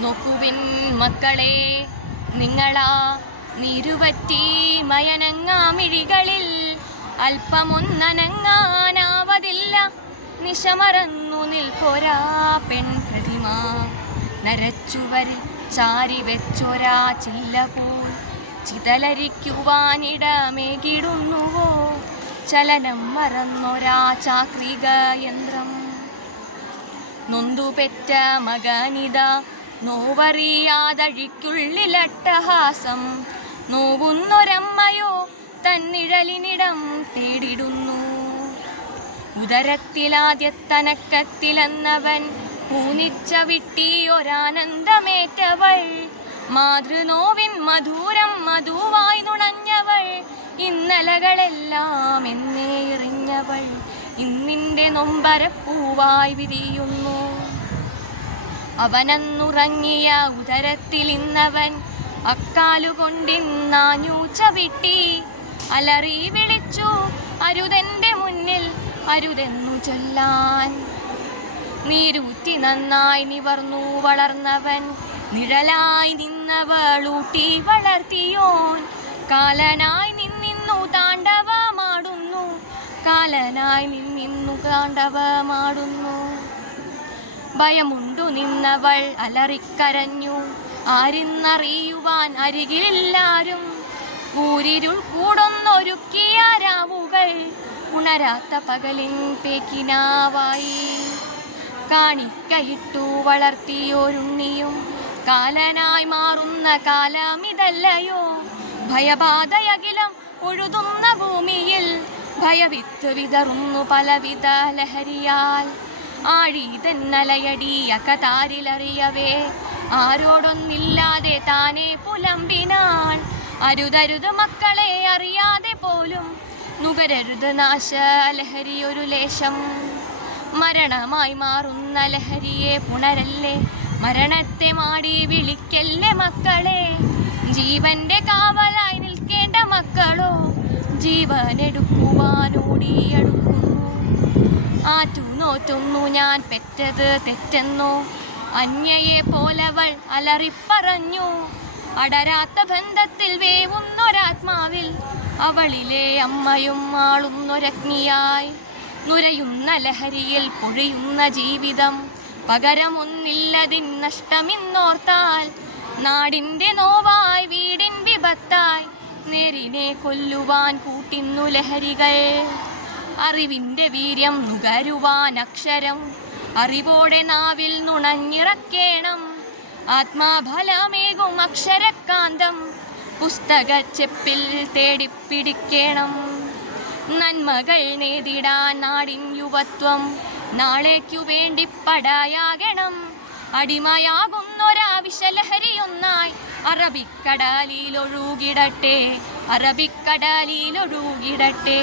നോക്കുവിൻ മക്കളെ, നിങ്ങളാ നീരുവറ്റി മയനങ്ങാമിഴികളിൽ അല്പമൊന്നനങ്ങാനാവതില്ല. നിശമറന്നു നിൽപ്പൊരാ പെൺപ്രതിമ, നരച്ചുവരിൽ ചാരി വെച്ചൊരാ ചില്ലപോൽ ചിതലരിക്കുവാനിടമേകിടുന്നുവോ ചലനം മറന്നൊരാ ചാക്രിക യന്ത്രം. നൊന്തുപെറ്റ മകനിത നോവറിയാതഴിക്കുള്ളിലട്ടഹാസം, നോവുന്നൊരമ്മയോ തന്നിഴലിനിടം തേടിടുന്നു. ഉദരത്തിലാദ്യത്തനക്കത്തിലെന്നവൻ പൂനിച്ച വിട്ടിയൊരാനന്ദമേറ്റവൾ, മാതൃനോവിൻ മധുരം മധുവായി നുണഞ്ഞവൾ, ഇന്നലകളെല്ലാം എന്നേ എറിഞ്ഞവൾ ഇന്നിൻ്റെ നൊമ്പരപ്പൂവായി വിരിയുന്നു. അവനന്നുറങ്ങിയ ഉദരത്തിൽ ഇന്നവൻ അക്കാലുകൊണ്ടിന്നാഞ്ഞു ചവിട്ടി, അലറി വിളിച്ചു അരുതെൻ്റെ മുന്നിൽ അരുതെന്നു ചൊല്ലാൻ. നീരൂറ്റി നന്നായി നിവർന്നു വളർന്നവൻ, നിഴലായി നിന്നവളൂട്ടി വളർത്തിയോൻ, കാലനായി നിന്നിന്നു താണ്ഡവമാടുന്നു, കാലനായി നിന്നിന്നു താണ്ഡവമാടുന്നു. ഭയമുണ്ടു നിന്നവൾ അലറിക്കരഞ്ഞു, ആരിന്നറിയുവാൻ അരികിലില്ലാരും. കൂരിരുൾ കൂടൊന്നൊരുക്കിയ രാവുകൾ ഉണരാത്ത പകലിൻ പേക്കിനാവായി. കാണിക്കയിട്ടു വളർത്തിയോരുണ്ണിയും കാലനായി മാറുന്ന കാലമിതല്ലയോ. ഭയബാധയകിലം ഒഴുതുന്ന ഭൂമിയിൽ ഭയവിത്ത് വിതറുന്നു പലവിധ ലഹരിയാൽ. ആഴീതന്നലയടിയകതാരിലറിയവേ ആരോടൊന്നില്ലാതെ താനെ പുലമ്പിനാൾ. അരുതരുത് മക്കളെ അറിയാതെ പോലും നുകരരുത് നാശ ലഹരിയൊരു ലേശം. മരണമായി മാറുന്ന ലഹരിയെ പുണരല്ലേ, മരണത്തെ മാടി വിളിക്കല്ലേ മക്കളെ. ജീവന്റെ കാവലായി നിൽക്കേണ്ട മക്കളോ ജീവനെടുക്കുവാനോടിയടുക്കുന്നു. ആറ്റു നോറ്റുന്നു ഞാൻ പെറ്റത് തെറ്റെന്നോ, അന്യയെ പോലവൾ അലറിപ്പറഞ്ഞു. അടരാത്ത ബന്ധത്തിൽ വേവുന്നൊരാത്മാവിൽ അവളിലെ അമ്മയും ആളുന്നൊരഗ്നിയായി. നുരയുന്ന ലഹരിയിൽ പൊഴിയുന്ന ജീവിതം, പകരമൊന്നില്ലതിൻ നഷ്ടമിന്നോർത്താൽ. നാടിൻ്റെ നോവായി വീടിൻ വിപത്തായി നേരിനെ കൊല്ലുവാൻ കൂട്ടിന്നു ലഹരികൾ. അറിവിൻ്റെ വീര്യം നുകരുവാൻ അക്ഷരം അറിവോടെ നാവിൽ നുണഞ്ഞിറക്കേണം. ആത്മാഫലമേകും അക്ഷരക്കാന്തം പുസ്തകച്ചെപ്പിൽ തേടിപ്പിടിക്കണം. നന്മകൾ നേടിടാൻ നാടിൻ യുവത്വം നാളേക്കു വേണ്ടി പടയാകണം. അടിമയാകുന്നൊരാ വിഷലഹരിയൊന്നായി അറബിക്കടലിലൊഴുകിടട്ടെ, അറബിക്കടലിലൊഴുകിടട്ടെ.